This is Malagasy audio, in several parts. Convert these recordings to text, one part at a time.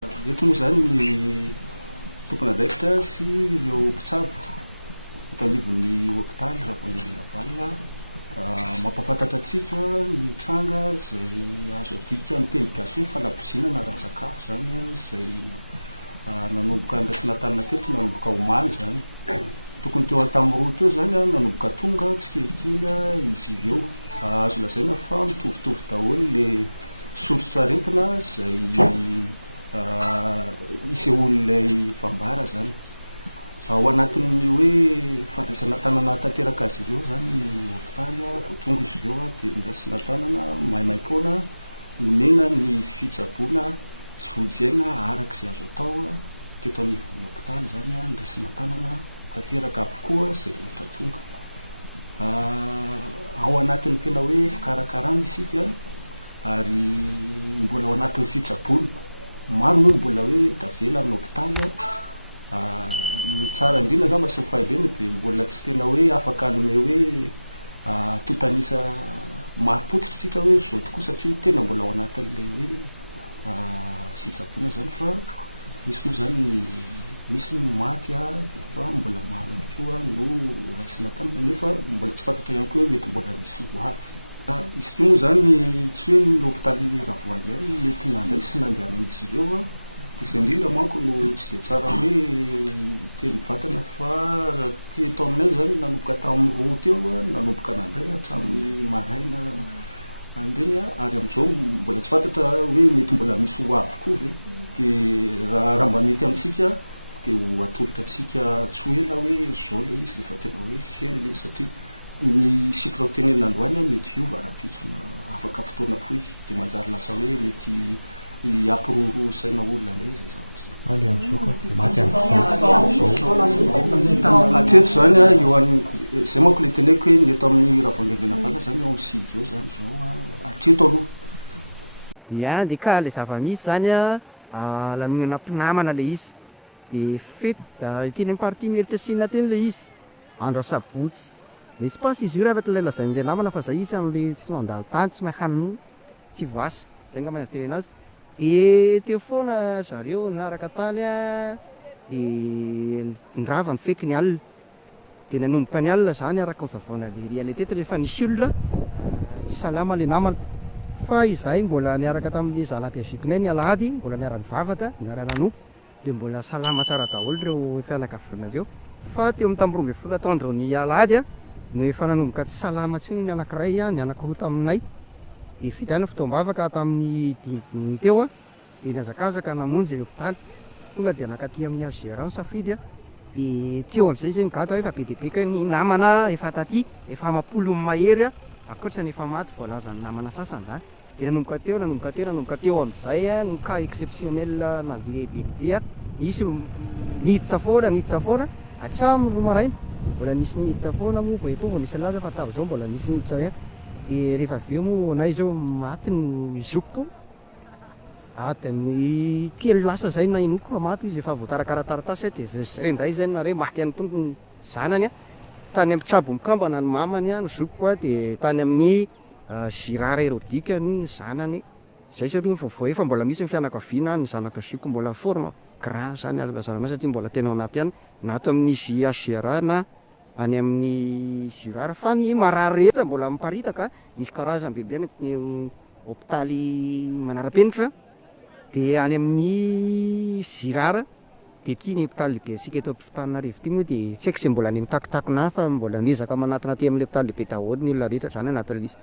Eto moa zany ny tompona andraikitra sy ireo mpitsabo eto anivon'ny hôpitaly raha vao Lalina-Valina mampafantatra atsika ny tranga izay azo adika amin'ny teny gasy hoe falabozina na Ara-Tsakafo zany izay nanomboka andraisana tanana teto nanomboka omaly zany. Tokony teo an-tamin'ny roa teo zany nanomboka tonga tsikelikely izy ireo. Azo lazaina fa mitovitovy daholo le soritsaretina izay isehoan'ilay fambara zany. Ao anatin'ny hoe fandraisana tanana tanteraka azy ireo zany ny hôpitaly vao tonga izy ireo dia niraisana tanana maimaim-poana nomena ny fitsaboana sy vojaina arak'izay azo atao teto anivon'ny hôpitaly zany niraisana tanana tanteraka avokoa izay rehetra tonga. Ao anatin'ny tena hoe fikarakarana isika ary mbola ao anatin'ny fitsaboana. Maro moa mbola hoe tavela amin'ny hôpitaly ny tsara indrindra angamba sy ny fahendrena dia mbola tsy tena hoe afaka hanome hoe totanisa maro-potitra tsika hoe zao tokoa satria tena mbola ao anatin'le hoe fitsaboana zany fa misy moa zany misy ny maty fa mbola maro ihany koa no raisina tanana nefa mbola tsy fantatra ihany koa hoe mety mbola misy ho avy. Izy ity moa zany tsy hoe ny hôpitaly Ravoaly ihany mety nandray sy nandehanan'izy ireo dia izay indrindra manko no tsy dia tsara hoe teny vatana fa raha teto aminay zany nanomboka tamin'ny roa teo nanomboka nandray hatramin'ny maraina andreny ary amin'izao mbola tsy fantatra hoe mety mbola misy ho avy koa ve dia raha mba mety amintsika dia ho atolotra atsika tsy ela hoe zao le izy rehefa tena hoe fiaina le satria ny sifra ho tenenina androany mety hiova raha-pitsona afaka fotoana fohy dia manjary lasa hoe mety hiampiroro saina olona indray zay zavatra hatreto zany eo zay manko le teneko hoe ny eto amin'ny raha vao Lalina-Valina zany eo amin'ny sivy eo zany zao hatreto aloha. Ia dia ka le zava-misy zany lanonana mpinamana le izy dia fety teny amin'ny partie Merci teny le izy andro sabotsy. Mais pas izy io rehefa ilay lazain'ilay namana fa zay izy amin'ilay tsy mandalo tany tsy mahay tsy voasy zay ngamba azy teny azy. Dia teo foana zareo naraka tany dia nirava ny feky ny alina dia nanomboka ny alina zany araka ny vavaona le realité rehefa nisy olona tsy salama le namana fa izahay mbola niaraka tamin'ny zanaty azikonay ny alahady mbola niara-nivavaka niara-nanoa dia mbola salama tsara daholo ireo fianakaviana aveo fa teo amin'ny tamin'ny 12 taondro ny alahady no efa nanomboka tsy salama tsiny ny anankiray ny anankiroa taminay dia vidana fotoam-bavaka tamin'ny dimy teo dia niazakazaka namonjy ny hôpitaly tonga dia nakaty amin'ny Algérie safidy dia teo amin'izay zay nigaga hoe efa be dia be ka ny namana efa taty efa amapolo mahery akoatra ny efa maty voalaza ny namana sasany zany dia nanomboka teo amin'izay no cas exceptionnel nandeha bebe misy niditra foana hatramin'ny roa maraina mbola nisy niditra foana moa eto vao nisy laza fa tavy zao mbola nisy niditra hoe dia rehefa avy eo moa anay zao maty ny zokiko dia ny kely lasa zay na inoko fa maty izy efa voatarakara taratasy dia zay indray zay nare maty any tompony zanany tany amin'ny tsabo mikambana ny mamany ny zokiko dia tany amin'ny zirara erodika ny zanany zay satria vao efa mbola misy ny fianakaviana ny zanaka zokiko mbola forme grand zany azo lazana satria mbola tena anampy ihany na ato amin'ny Algérie na any amin'ny zirara fa ny marary rehetra mbola miparitaka misy karazany bebe ny hôpitaly manara-penitra dia any amin'ny zirara dia ity ny hôpitaly lehibe antsika eto ampifitanina ity moa dia tsy haiko izay mbola ny mitakitakina fa mbola niezaka manatona aty amin'ny hôpitaly lehibe daholo ny olona rehetra zany anatin'izy.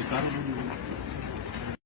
vekariny